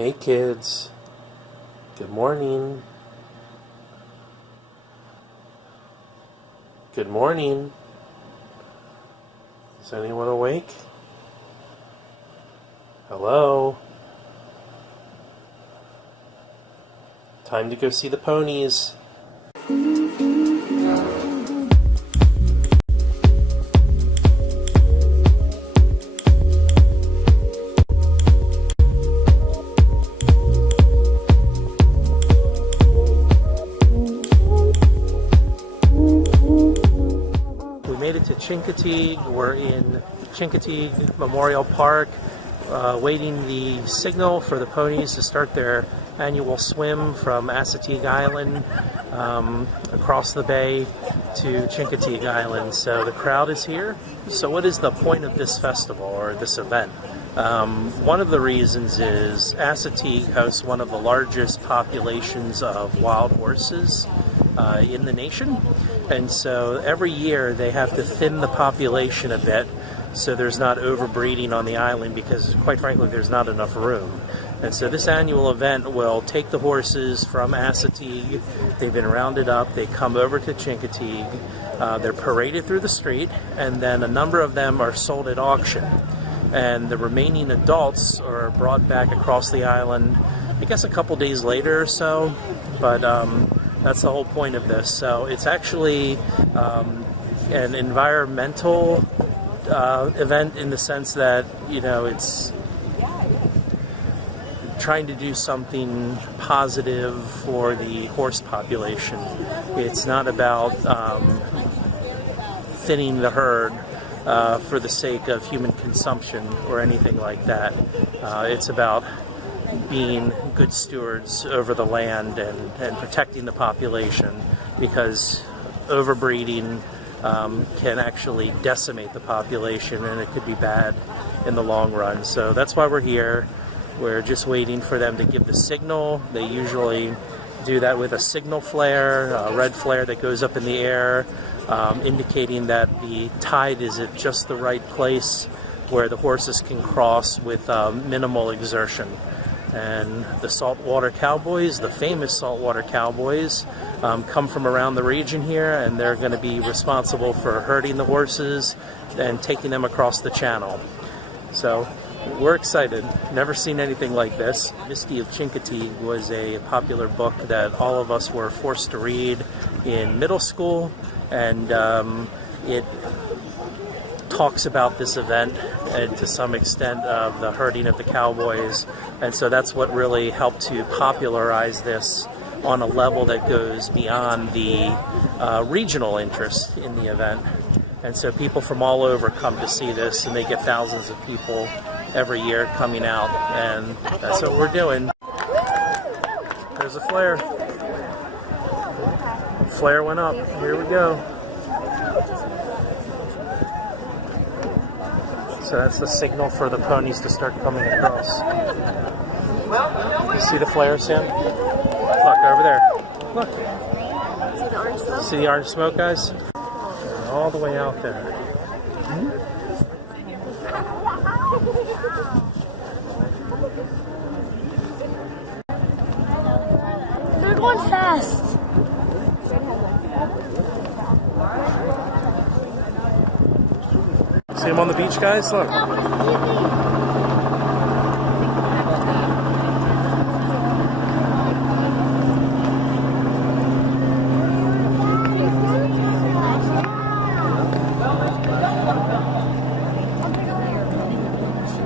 Hey kids, good morning. Good morning. Is anyone awake? Hello? Time to go see the ponies. To Chincoteague. We're in Chincoteague Memorial Park, waiting the signal for the ponies to start their annual swim from Assateague Island across the bay to Chincoteague Island. So the crowd is here. So what is the point of this festival or this event? One of the reasons is Assateague hosts one of the largest populations of wild horses in the nation, and so every year they have to thin the population a bit so there's not overbreeding on the island, because quite frankly there's not enough room. And so this annual event will take the horses from Assateague. They've been rounded up, they come over to Chincoteague, they're paraded through the street, and then a number of them are sold at auction, and the remaining adults are brought back across the island, I guess a couple days later or so, but that's the whole point of this. So it's actually an environmental event in the sense that, you know, it's trying to do something positive for the horse population. It's not about thinning the herd for the sake of human consumption or anything like that. It's about being good stewards over the land and protecting the population, because overbreeding can actually decimate the population, and it could be bad in the long run. So that's why we're here. We're just waiting for them to give the signal. They usually do that with a signal flare, a red flare that goes up in the air, indicating that the tide is at just the right place where the horses can cross with minimal exertion. And the saltwater cowboys, the famous saltwater cowboys, come from around the region here, and they're going to be responsible for herding the horses and taking them across the channel. So we're excited. Never seen anything like this. Misty of Chincoteague was a popular book that all of us were forced to read in middle school, and it talks about this event and to some extent of the herding of the cowboys, and so that's what really helped to popularize this on a level that goes beyond the regional interest in the event. And so people from all over come to see this, and they get thousands of people every year coming out, and that's what we're doing. There's a flare. Flare went up. Here we go. So that's the signal for the ponies to start coming across. See the flare, Sam? Look, over there. Look. See the orange smoke? See the orange smoke, guys? All the way out there. They're going fast. See them on the beach, guys? Look.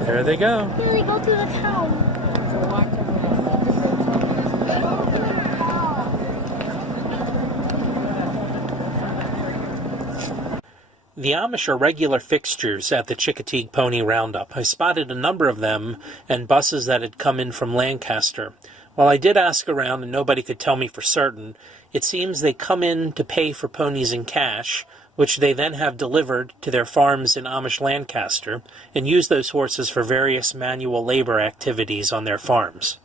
There they go. Here they go through the town. The Amish are regular fixtures at the Chincoteague Pony Roundup. I spotted a number of them and buses that had come in from Lancaster. While I did ask around and nobody could tell me for certain, it seems they come in to pay for ponies in cash, which they then have delivered to their farms in Amish Lancaster, and use those horses for various manual labor activities on their farms.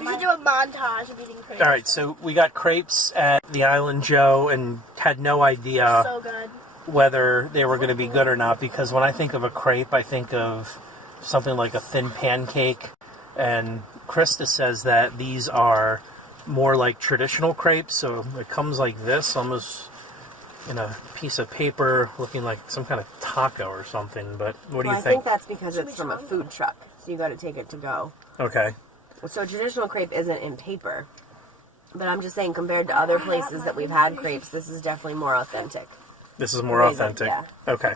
You should do a montage of eating crepes. All right, so we got crepes at the Island Joe and had no idea So good. whether they were going to be good or not, because when I think of a crepe, I think of something like a thin pancake, And Krista says that these are more like traditional crepes, so it comes like this, almost in a piece of paper, looking like some kind of taco or something. But what do you think? I think that's because it's from a food truck, so you got to take it to go. Okay. So traditional crepe isn't in paper, but I'm just saying compared to other places that we've had crepes, this is definitely more authentic. This is more authentic. Yeah. Okay.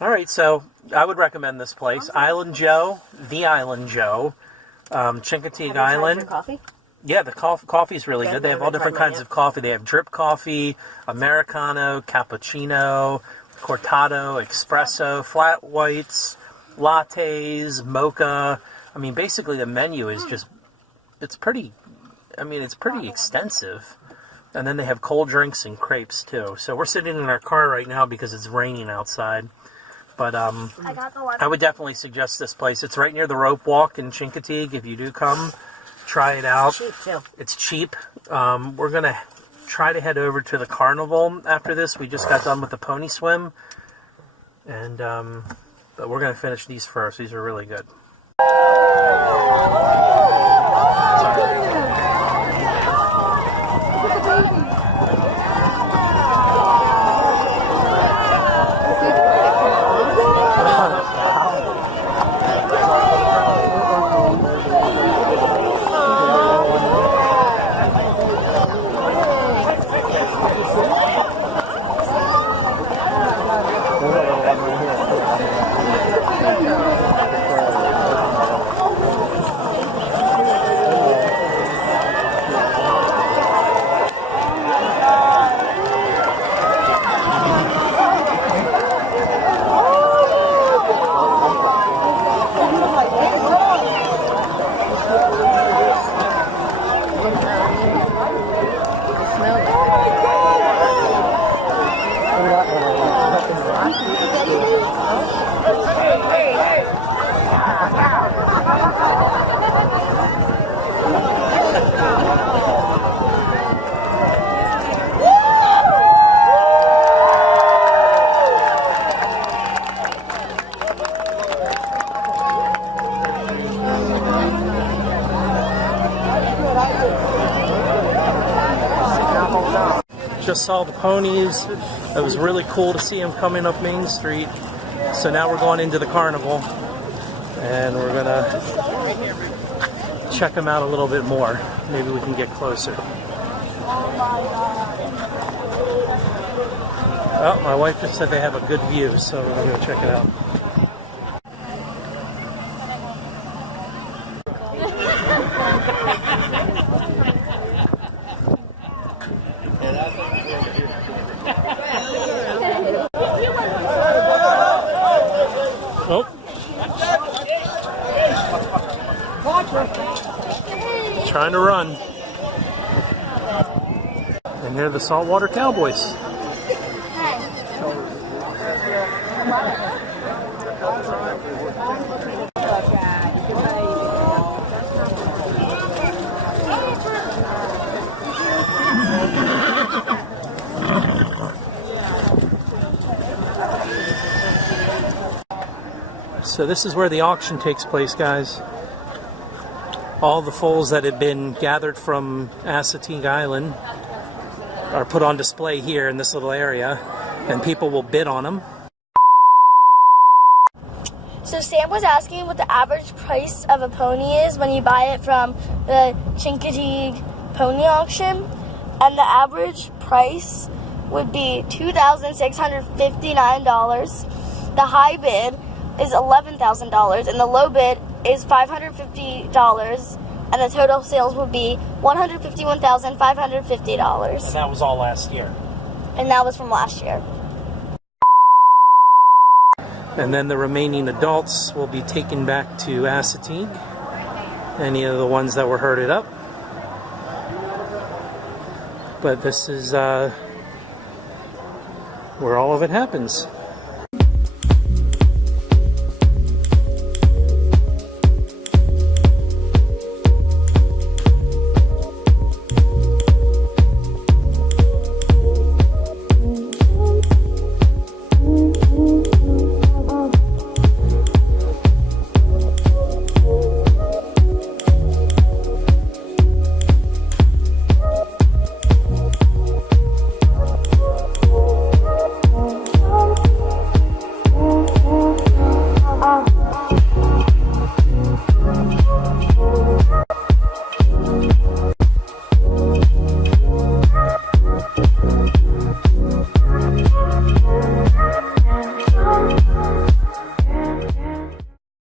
All right, so I would recommend this place. Island Joe, The Island Joe, Chincoteague Island. Your coffee? Yeah, the coffee's really good. They have all different kinds mine, of coffee. They have drip coffee, Americano, cappuccino, cortado, espresso, flat whites, lattes, mocha. I mean, basically the menu is just, it's pretty extensive. And then they have cold drinks and crepes too. So we're sitting in our car right now because it's raining outside. But I would definitely suggest this place. It's right near the rope walk in Chincoteague. If you do come, try it out. It's cheap too. It's cheap. We're going to try to head over to the carnival after this. We just got done with the pony swim. And but we're going to finish these first. These are really good. Just saw the ponies. It was really cool to see them coming up Main Street. So now we're going into the carnival and we're gonna check them out a little bit more. Maybe we can get closer. Oh, my wife just said they have a good view, so we're gonna go check it out. Oh. Trying to run. And here are the saltwater cowboys. So this is where the auction takes place, guys. All the foals that had been gathered from Assateague Island are put on display here in this little area, and people will bid on them. So Sam was asking what the average price of a pony is when you buy it from the Chincoteague pony auction, and the average price would be $2,659. The high bid is $11,000, and the low bid is $550, and the total sales would be $151,550. And that was all last year. And that was from last year. And then the remaining adults will be taken back to Assateague. Any of the ones that were herded up. But this is where all of it happens.